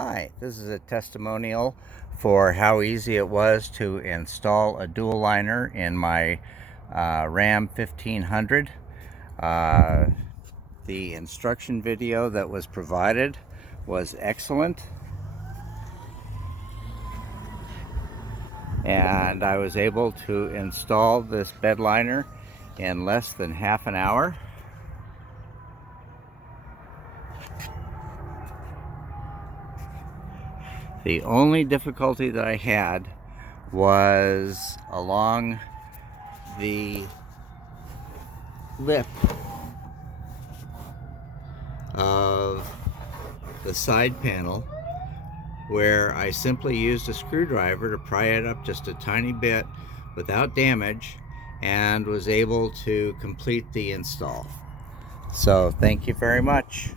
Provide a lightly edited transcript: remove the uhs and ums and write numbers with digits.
Hi, this is a testimonial for how easy it was to install a DualLiner in my Ram 1500. The instruction video that was provided was excellent, and I was able to install this bed liner in less than half an hour. The only difficulty that I had was along the lip of the side panel, where I simply used a screwdriver to pry it up just a tiny bit without damage and was able to complete the install. So thank you very much.